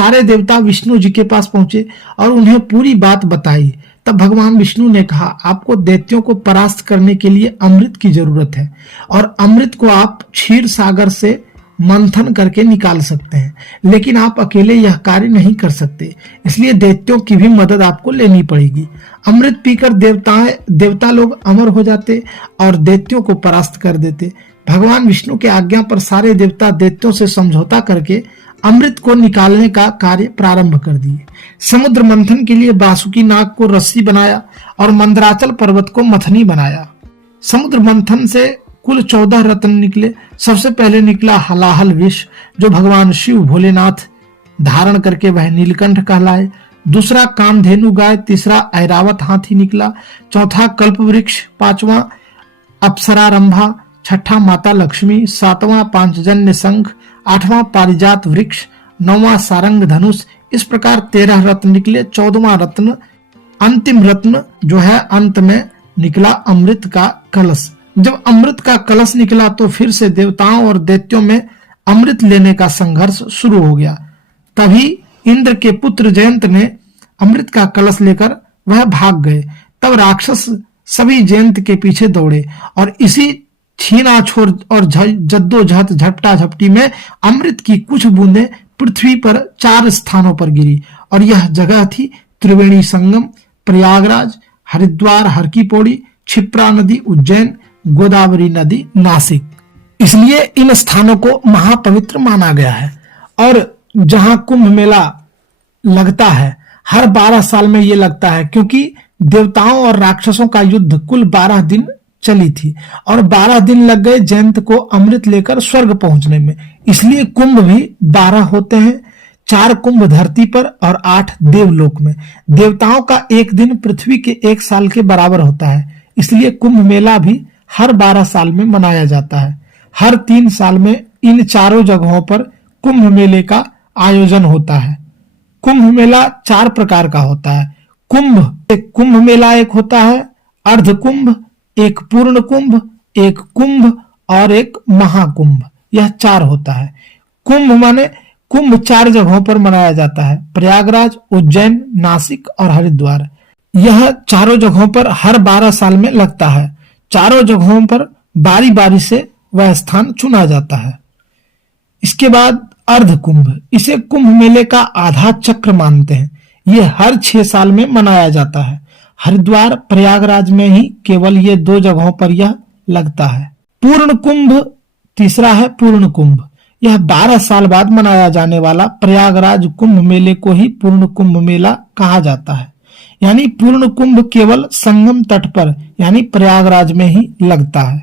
सारे देवता विष्णु जी के पास पहुंचे और उन्हें पूरी बात बताई। तब भगवान विष्णु ने कहा, आपको दैत्यों को परास्त करने के लिए अमृत की जरूरत है और अमृत को आप क्षीर सागर से मंथन करके निकाल सकते हैं, लेकिन आप अकेले यह कार्य नहीं कर सकते, इसलिए दैत्यों की भी मदद आपको लेनी पड़ेगी। अमृत पीकर देवता लोग अमर हो जाते और दैत्यों को परास्त कर देते। भगवान विष्णु के आज्ञा पर सारे देवता दैत्यों से समझौता करके अमृत को निकालने का कार्य प्रारंभ कर दिए। समुद्र मंथन के लिए वासुकी नाग को रस्सी बनाया और मंदराचल पर्वत को मथनी बनाया। समुद्र मंथन से कुल 14 रत्न निकले। सबसे पहले निकला हलाहल विष, जो भगवान शिव भोलेनाथ धारण करके वह नीलकंठ कहलाए। दूसरा कामधेनु गाय, तीसरा ऐरावत हाथी निकला, चौथा कल्प वृक्ष, पांचवा अप्सरा रंभा, छठा माता लक्ष्मी, सातवां पांचजन्य शंख, आठवां पारिजात वृक्ष, नौवां सारंग धनुष। इस प्रकार 13 रत्न निकले। 14वां रत्न, अंतिम रत्न जो है अंत में निकला अमृत का कलश। जब अमृत का कलश निकला तो फिर से देवताओं और दैत्यों में अमृत लेने का संघर्ष शुरू हो गया। तभी इंद्र के पुत्र जयंत ने अमृत का कलश लेकर वह भाग गए। तब राक्षस सभी जयंत के पीछे दौड़े और इसी छीना-छोर और जद्दोजहद झपटा झपटी में अमृत की कुछ बूंदें पृथ्वी पर 4 स्थानों पर गिरी और यह जगह थी त्रिवेणी संगम, प्रयागराज, हरिद्वार, हर की पौड़ी, क्षिप्रा नदी उज्जैन, गोदावरी नदी नासिक। इसलिए इन स्थानों को महापवित्र माना गया है। और जहां कुंभ मेला लगता है, हर 12 साल में ये लगता है, क्योंकि देवताओं और राक्षसों का युद्ध कुल 12 दिन चली थी और 12 दिन लग गए जयंत को अमृत लेकर स्वर्ग पहुंचने में। इसलिए कुंभ भी 12 होते हैं, 4 कुंभ धरती पर और 8 देवलोक में। देवताओं का एक दिन पृथ्वी के 1 साल के बराबर होता है, इसलिए कुंभ मेला भी हर 12 साल में मनाया जाता है। हर 3 साल में इन चारों जगहों पर कुंभ मेले का आयोजन होता है। कुंभ मेला 4 प्रकार का होता है। कुंभ मेला एक होता है, अर्ध कुंभ, एक पूर्ण कुंभ, एक कुंभ और एक महाकुंभ। यह 4 होता है। कुंभ माने कुंभ 4 जगहों पर मनाया जाता है, प्रयागराज, उज्जैन, नासिक और हरिद्वार। यह चारों जगहों पर हर 12 साल में लगता है। चारों जगहों पर बारी बारी से वह स्थान चुना जाता है। इसके बाद अर्ध कुंभ, इसे कुंभ मेले का आधा चक्र मानते हैं। यह हर 6 साल में मनाया जाता है। हरिद्वार, प्रयागराज में ही केवल ये 2 जगहों पर यह लगता है। पूर्ण कुंभ तीसरा है। पूर्ण कुंभ यह 12 साल बाद मनाया जाने वाला प्रयागराज कुंभ मेले को ही पूर्ण कुंभ मेला कहा जाता है। यानी पूर्ण कुंभ केवल संगम तट पर यानी प्रयागराज में ही लगता है।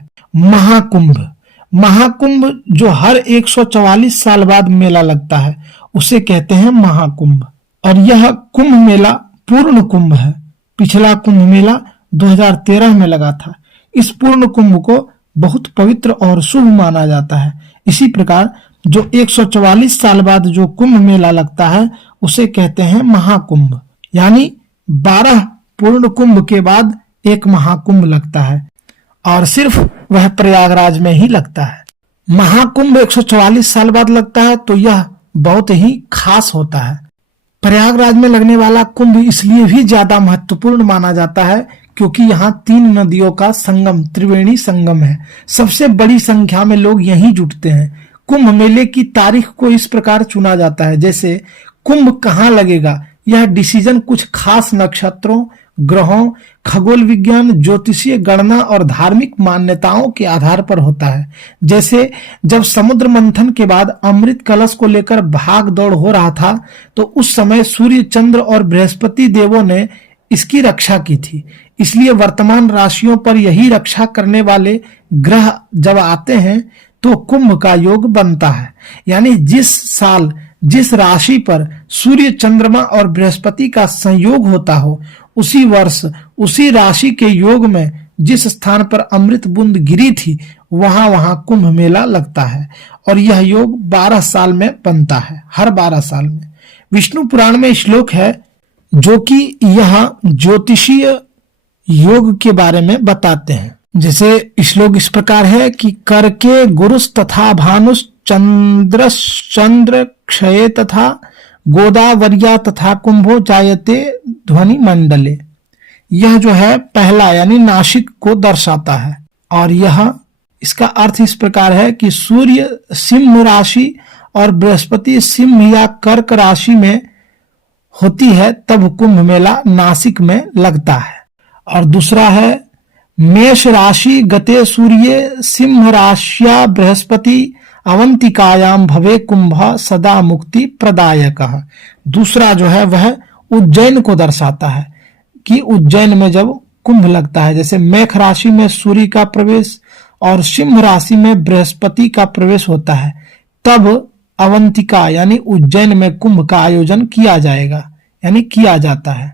महाकुंभ जो हर 144 साल बाद मेला लगता है, उसे कहते हैं महाकुंभ। और यह कुंभ मेला पूर्ण कुंभ है। पिछला कुंभ मेला 2013 में लगा था। इस पूर्ण कुंभ को बहुत पवित्र और शुभ माना जाता है। इसी प्रकार जो 144 साल बाद जो कुंभ मेला लगता है, उसे कहते हैं महाकुंभ। यानी 12 पूर्ण कुंभ के बाद एक महाकुंभ लगता है और सिर्फ वह प्रयागराज में ही लगता है। महाकुंभ 144 साल बाद लगता है, तो यह बहुत ही खास होता है। प्रयागराज में लगने वाला कुंभ इसलिए भी ज्यादा महत्वपूर्ण माना जाता है क्योंकि यहाँ 3 नदियों का संगम, त्रिवेणी संगम है। सबसे बड़ी संख्या में लोग यहीं जुटते हैं। कुंभ मेले की तारीख को इस प्रकार चुना जाता है, जैसे कुंभ कहाँ लगेगा, यह डिसीजन कुछ खास नक्षत्रों, ग्रहों, खगोल विज्ञान, ज्योतिषीय गणना और धार्मिक मान्यताओं के आधार पर होता है। जैसे जब समुद्र मंथन के बाद अमृत कलश को लेकर भाग दौड़ हो रहा था, तो उस समय सूर्य, चंद्र और बृहस्पति देवों ने इसकी रक्षा की थी। इसलिए वर्तमान राशियों पर यही रक्षा करने वाले ग्रह जब आते हैं तो कुंभ का योग बनता है। यानी जिस साल जिस राशि पर सूर्य, चंद्रमा और बृहस्पति का संयोग होता हो, उसी वर्ष उसी राशि के योग में जिस स्थान पर अमृत बूंद गिरी थी, वहां कुंभ मेला लगता है। और यह योग 12 साल में बनता है, हर 12 साल में। विष्णु पुराण में श्लोक है जो कि यह ज्योतिषीय योग के बारे में बताते हैं। जैसे श्लोक इस प्रकार है कि करके गुरुस तथा भानुस चंद्र क्षये तथा गोदावरिया तथा कुंभो जायते ध्वनि मंडले। यह जो है पहला यानी नासिक को दर्शाता है। और यह इसका अर्थ इस प्रकार है कि सूर्य सिंह राशि और बृहस्पति सिंह या कर्क राशि में होती है तब कुंभ मेला नासिक में लगता है। और दूसरा है मेष राशि गते सूर्य सिंह राशिया बृहस्पति अवंतिकायाम भवे कुंभ सदा मुक्ति प्रदायक। दूसरा जो है वह उज्जैन को दर्शाता है कि उज्जैन में जब कुंभ लगता है, जैसे मेष राशि में सूर्य का प्रवेश और सिंह राशि में बृहस्पति का प्रवेश होता है तब अवंतिका यानी उज्जैन में कुंभ का आयोजन किया जाएगा यानी किया जाता है।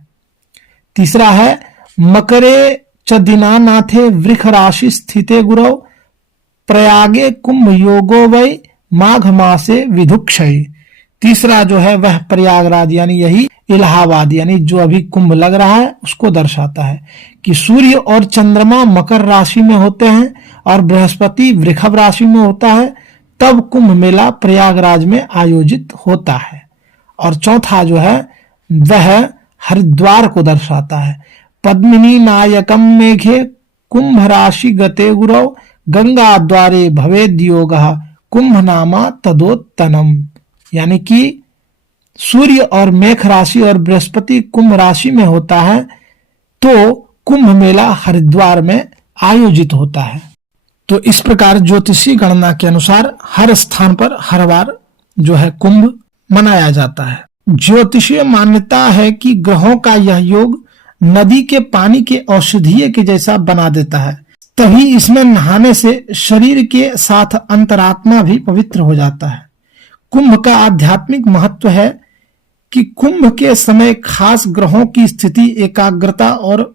तीसरा है मकरे च दीनानाथे वृष राशि स्थिते गुरौ प्रयागे कुंभ योगो वै माघ मासे विधुक्षय। तीसरा जो है वह प्रयागराज यानी यही इलाहाबाद यानी जो अभी कुंभ लग रहा है उसको दर्शाता है कि सूर्य और चंद्रमा मकर राशि में होते हैं और बृहस्पति वृषभ राशि में होता है तब कुंभ मेला प्रयागराज में आयोजित होता है। और चौथा जो है वह हरिद्वार को दर्शाता है। पद्मिनी नायकम मेघे कुंभ राशि गते गुरौ गंगा द्वारे भवेद योगः कुंभ नामा तदोत्तनम। यानी कि सूर्य और मेष राशि और बृहस्पति कुंभ राशि में होता है तो कुंभ मेला हरिद्वार में आयोजित होता है। तो इस प्रकार ज्योतिषी गणना के अनुसार हर स्थान पर हर बार जो है कुंभ मनाया जाता है। ज्योतिषीय मान्यता है कि ग्रहों का यह योग नदी के पानी के औषधीय के जैसा बना देता है, तभी इसमें नहाने से शरीर के साथ अंतरात्मा भी पवित्र हो जाता है। कुंभ का आध्यात्मिक महत्व है कि कुंभ के समय खास ग्रहों की स्थिति एकाग्रता और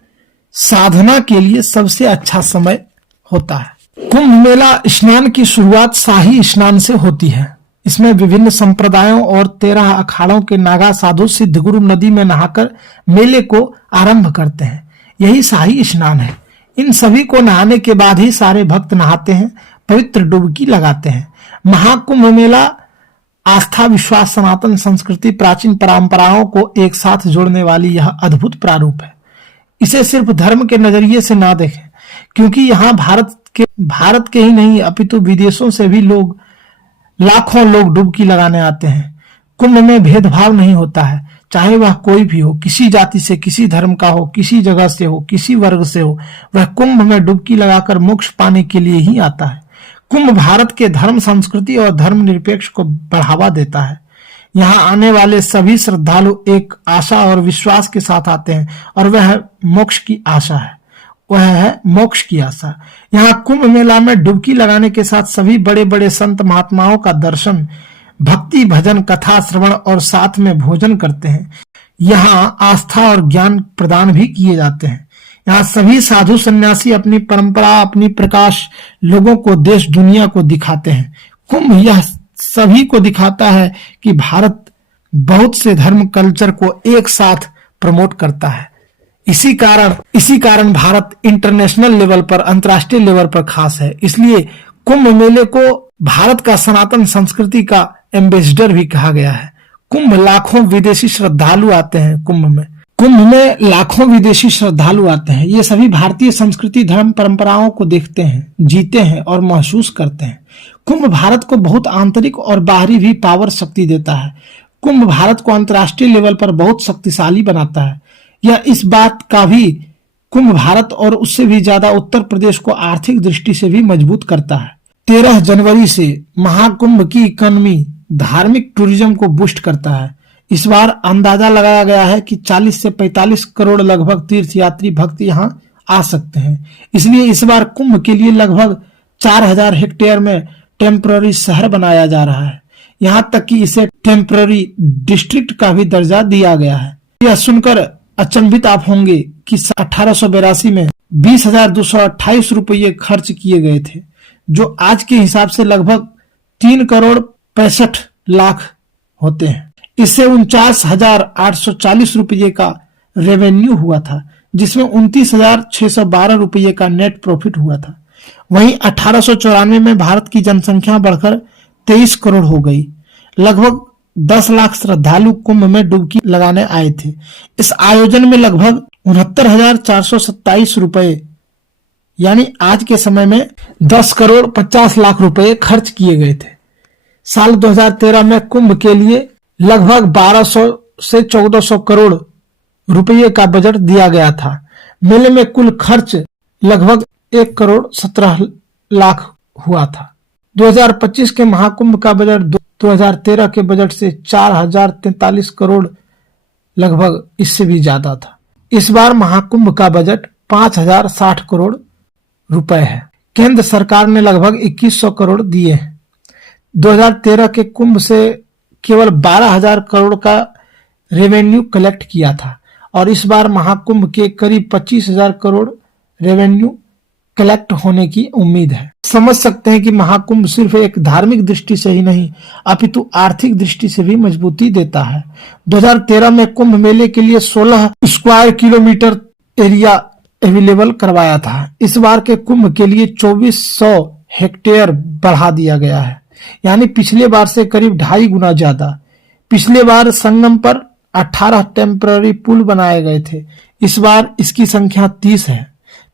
साधना के लिए सबसे अच्छा समय होता है। कुंभ मेला स्नान की शुरुआत शाही स्नान से होती है। इसमें विभिन्न संप्रदायों और 13 अखाड़ों के नागा साधु सिद्धगुरु नदी में नहाकर मेले को आरंभ करते हैं। यही शाही स्नान है। इन सभी को नहाने के बाद ही सारे भक्त नहाते हैं, पवित्र डुबकी लगाते हैं। महाकुंभ मेला आस्था, विश्वास, सनातन संस्कृति, प्राचीन परंपराओं को एक साथ जोड़ने वाली यह अद्भुत प्रारूप है। इसे सिर्फ धर्म के नजरिए से ना देखें, क्योंकि यहाँ भारत के ही नहीं अपितु विदेशों से भी लाखों लोग डुबकी लगाने आते हैं। कुंभ में भेदभाव नहीं होता है, चाहे वह कोई भी हो, किसी जाति से, किसी धर्म का हो, किसी जगह से हो, किसी वर्ग से हो, वह कुंभ में डुबकी लगाकर मोक्ष पाने के लिए ही आता है। कुंभ भारत के धर्म, संस्कृति और धर्मनिरपेक्ष को बढ़ावा देता है। यहाँ आने वाले सभी श्रद्धालु एक आशा और विश्वास के साथ आते हैं और वह मोक्ष की आशा है, वह है मोक्ष की आशा। यहाँ कुंभ मेला में डुबकी लगाने के साथ सभी बड़े बड़े संत महात्माओं का दर्शन, भक्ति, भजन, कथा श्रवण और साथ में भोजन करते हैं। यहाँ आस्था और ज्ञान प्रदान भी किए जाते हैं। यहाँ सभी साधु सन्यासी अपनी परंपरा, अपनी प्रकाश लोगों को, देश दुनिया को दिखाते हैं। कुंभ यह सभी को दिखाता है कि भारत बहुत से धर्म कल्चर को एक साथ प्रमोट करता है। इसी कारण भारत इंटरनेशनल लेवल पर, अंतर्राष्ट्रीय लेवल पर खास है। इसलिए कुंभ मेले को भारत का सनातन संस्कृति का एम्बेसडर भी कहा गया है। कुंभ लाखों विदेशी श्रद्धालु आते हैं। कुंभ में लाखों विदेशी श्रद्धालु आते हैं। ये सभी भारतीय संस्कृति, धर्म, परंपराओं को देखते हैं, जीते हैं और महसूस करते हैं। कुंभ भारत को बहुत आंतरिक और बाहरी भी पावर शक्ति देता है। कुंभ भारत को अंतर्राष्ट्रीय लेवल पर बहुत शक्तिशाली बनाता है। यह इस बात का भी कुंभ भारत और उससे भी ज्यादा उत्तर प्रदेश को आर्थिक दृष्टि से भी मजबूत करता है। 13 जनवरी से महाकुंभ की इकोनॉमी धार्मिक टूरिज्म को बूस्ट करता है। इस बार अंदाजा लगाया गया है कि 40 से 45 करोड़ लगभग तीर्थयात्री भक्त यहाँ आ सकते हैं। इसलिए इस बार कुंभ के लिए लगभग 4000 हेक्टेयर में टेम्पररी शहर बनाया जा रहा है। यहाँ तक कि इसे टेम्पररी डिस्ट्रिक्ट का भी दर्जा दिया गया है। यह सुनकर अचंभित आप होंगे कि 1882 में 20,228 रुपये खर्च किए गए थे, जो आज के हिसाब से लगभग 3 करोड़ 65 लाख होते हैं। इससे 49,840 रुपये का रेवेन्यू हुआ था, जिसमें 29,612 रुपये का नेट प्रॉफिट हुआ था। वहीं 1894 में भारत की जनसंख्या बढ़कर 23 करोड़ हो गई। लगभग 10 लाख श्रद्धालु कुंभ में डुबकी लगाने आए थे। इस आयोजन में लगभग 69,427 रुपए यानी आज के समय में 10 करोड़ 50 लाख रुपए खर्च किए गए थे। साल 2013 में कुंभ के लिए लगभग 1200 से 1400 करोड़ रुपये का बजट दिया गया था। मेले में कुल खर्च लगभग 1 करोड़ 17 लाख हुआ था। 2025 के महाकुंभ का बजट 2013 के बजट से 4043 करोड़ लगभग इससे भी ज्यादा था। इस बार महाकुंभ का बजट 5060 करोड़ रुपए है। केंद्र सरकार ने लगभग 2100 करोड़ दिए हैं। 2013 के कुंभ से केवल 12,000 करोड़ का रेवेन्यू कलेक्ट किया था और इस बार महाकुंभ के करीब 25,000 करोड़ रेवेन्यू कलेक्ट होने की उम्मीद है। समझ सकते हैं कि महाकुंभ सिर्फ एक धार्मिक दृष्टि से ही नहीं अपितु आर्थिक दृष्टि से भी मजबूती देता है। 2013 में कुंभ मेले के लिए 16 स्क्वायर किलोमीटर एरिया अवेलेबल करवाया था। इस बार के कुंभ के लिए 2400 हेक्टेयर बढ़ा दिया गया है, यानी पिछले बार से करीब 2.5 गुना ज्यादा। पिछले बार संगम पर 18 टेम्पररी पुल बनाए गए थे, इस बार इसकी संख्या 30 है।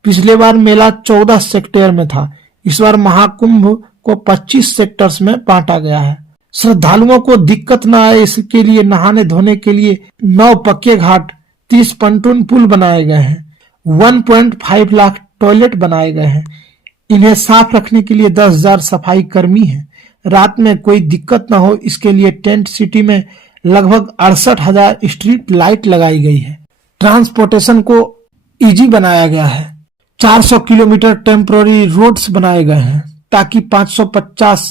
पिछले बार मेला 14 सेक्टर में था, इस बार महाकुंभ को 25 सेक्टर्स में बांटा गया है। श्रद्धालुओं को दिक्कत न आए इसके लिए नहाने धोने के लिए 9 पक्के घाट, 30 पंटून पुल बनाए गए हैं, 1.5 लाख टॉयलेट बनाए गए हैं। इन्हें साफ रखने के लिए 10,000 सफाई कर्मी हैं। रात में कोई दिक्कत न हो इसके लिए टेंट सिटी में लगभग 68,000 स्ट्रीट लाइट लगाई गई है। ट्रांसपोर्टेशन को इजी बनाया गया है। 400 किलोमीटर टेम्पररी रोड्स बनाए गए हैं ताकि 550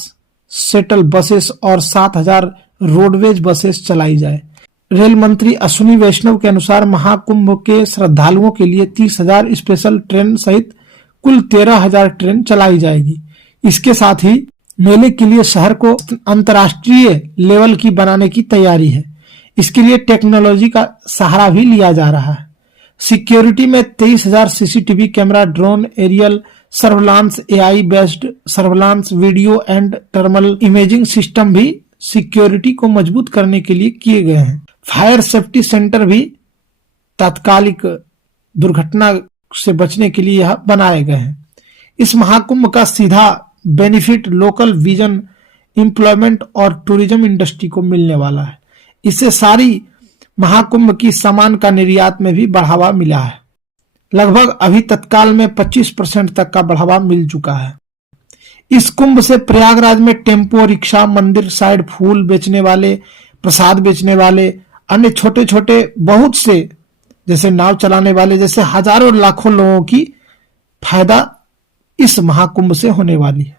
सेटल बसेस और 7,000 रोडवेज बसेस चलाई जाए। रेल मंत्री अश्विनी वैष्णव के अनुसार महाकुंभ के श्रद्धालुओं के लिए 30,000 स्पेशल ट्रेन सहित कुल 13,000 ट्रेन चलाई जाएगी। इसके साथ ही मेले के लिए शहर को अंतर्राष्ट्रीय लेवल की बनाने की तैयारी है। इसके लिए टेक्नोलॉजी का सहारा भी लिया जा रहा है। सिक्योरिटी में 23,000 CCTV camera, drone, aerial surveillance, AI based surveillance, video and thermal imaging system भी सिक्योरिटी को मजबूत करने के लिए किए गए हैं। फायर सेफ्टी सेंटर भी तात्कालिक दुर्घटना से बचने के लिए यह बनाए गए हैं। इस महाकुंभ का सीधा बेनिफिट लोकल विजन, एम्प्लॉयमेंट और टूरिज्म इंडस्ट्री को मिलने वाला है। इससे सारी महाकुंभ की सामान का निर्यात में भी बढ़ावा मिला है। लगभग अभी तत्काल में 25% तक का बढ़ावा मिल चुका है। इस कुंभ से प्रयागराज में टेम्पो रिक्शा, मंदिर साइड फूल बेचने वाले, प्रसाद बेचने वाले, अन्य छोटे छोटे बहुत से जैसे नाव चलाने वाले जैसे हजारों लाखों लोगों की फायदा इस महाकुंभ से होने वाली है।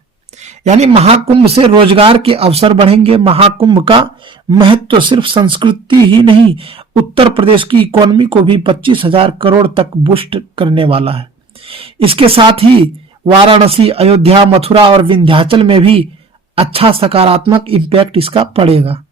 यानी महाकुंभ से रोजगार के अवसर बढ़ेंगे। महाकुंभ का महत्व सिर्फ संस्कृति ही नहीं, उत्तर प्रदेश की इकोनॉमी को भी 25,000 करोड़ तक बूस्ट करने वाला है। इसके साथ ही वाराणसी, अयोध्या, मथुरा और विंध्याचल में भी अच्छा सकारात्मक इम्पैक्ट इसका पड़ेगा।